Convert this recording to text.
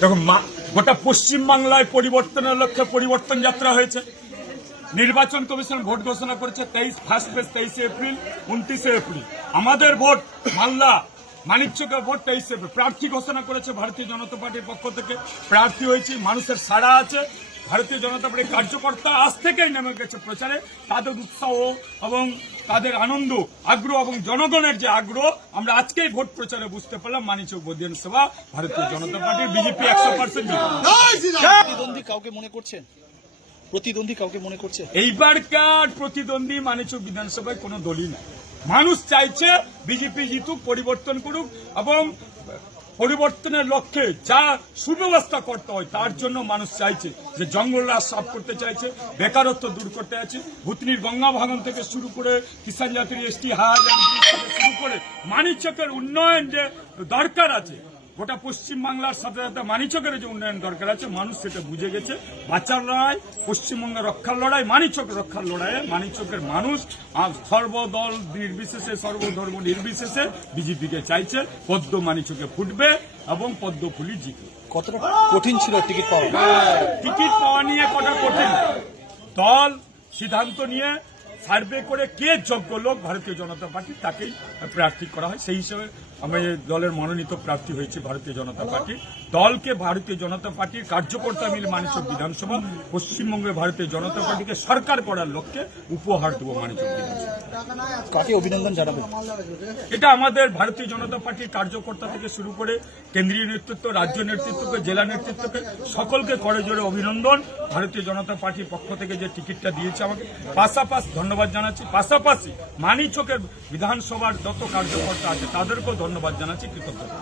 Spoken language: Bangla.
দেখুন গোটা পশ্চিমবাংলায় পরিবর্তনের লক্ষ্যে পরিবর্তন যাত্রা হয়েছে। নির্বাচন কমিশন ভোট ঘোষণা করেছে ফার্স্ট ফেজ 23 এপ্রিল 29 এপ্রিল। আমাদের ভোট মালদা মানিকচকের ভোট 23 এপ্রিল। প্রার্থী ঘোষণা করেছে ভারতীয় জনতা পার্টির পক্ষ থেকে। প্রার্থী হয়েছে, মানুষের সাড়া আছে। ভারতীয় জনতা পার্টির কার্যকর্তা আজ থেকেই নেমে গেছে প্রচারে। তাদের উৎসাহ এবং তাদের আনন্দ, আগ্রহ এবং জনগণের যে আগ্রহ আমরা আজকেই ভোট প্রচারে বুঝতে পারলাম। মানিকচক বিধানসভা ভারতীয় জনতা পার্টির বিজেপি 100% প্রতিদ্বন্দ্বী কাউকে মনে করছেন? প্রতিদ্বন্দ্বী কাউকে মনে করছে? এইবারকার প্রতিদ্বন্দ্বী মানিকচক বিধানসভায় কোনো দলই নাই। মানুষ চাইছে বিজেপি জিতুক, পরিবর্তন করুক এবং পরিবর্তনের লক্ষ্যে যা সুব্যবস্থা করতে হয় তার জন্য মানুষ চাইছে যে জঙ্গলরাজ সাফ করতে চাইছে, বেকারত্ব দূর করতে চাইছে, ভূতনির গঙ্গা ভাঙন থেকে শুরু করে কিষাণ জাতির এসটি হাজার থেকে শুরু করে মানিকচকের উন্নয়ন যে দরকার আছে, গোটা পশ্চিমবাংলার সাথে সাথে মানিকচকের যে উন্নয়ন দরকার আছে মানুষ সেটা বুঝে গেছে। বাঁচার লড়াই, পশ্চিমবঙ্গের রক্ষার লড়াই, মানিকচক রক্ষার লড়াইয়ে মানিকচকের মানুষ সর্বদল নির্বিশেষে, সর্বধর্ম নির্বিশেষে বিজেপিকে চাইছে। পদ্ম মানিকচকে ফুটবে এবং পদ্ম ফুলি জিতবে। কতটা কঠিন ছিল টিকিট পাওয়া? টিকিট পাওয়া নিয়ে কটা কঠিন, দল সিদ্ধান্ত নিয়ে সার্ভে করে কে যোগ্য লোক ভারতীয় জনতা পার্টি তাকেই প্রার্থী করা হয়। সেই হিসেবে আমি দলের মনোনীত প্রার্থী হয়েছি ভারতীয় জনতা পার্টি। দলকে ভারতীয় জনতা পার্টির কার্যকর্তা মিলে মানিকচক বিধানসভা পশ্চিমবঙ্গে ভারতীয় জনতা পার্টিকে সরকার করার লক্ষ্যে উপহার দেব মানিকচক বিধানসভা। কাকে অভিনন্দন জানাবেন? এটা আমাদের ভারতীয় জনতা পার্টির কার্যকর্তা থেকে শুরু করে কেন্দ্রীয় নেতৃত্ব, রাজ্য নেতৃত্বকে, জেলা নেতৃত্বকে সকলকে করে জোরে অভিনন্দন। ভারতীয় জনতা পার্টির পক্ষ থেকে যে টিকিটটা দিয়েছে আমাকে পাশাপাশি ধন্যবাদ জানাচ্ছি। পাশাপাশি মানিকচকের বিধানসভার যত কার্যকর্তা আছে তাদেরকেও ধন্যবাদ জানাচ্ছি, কৃতজ্ঞতা।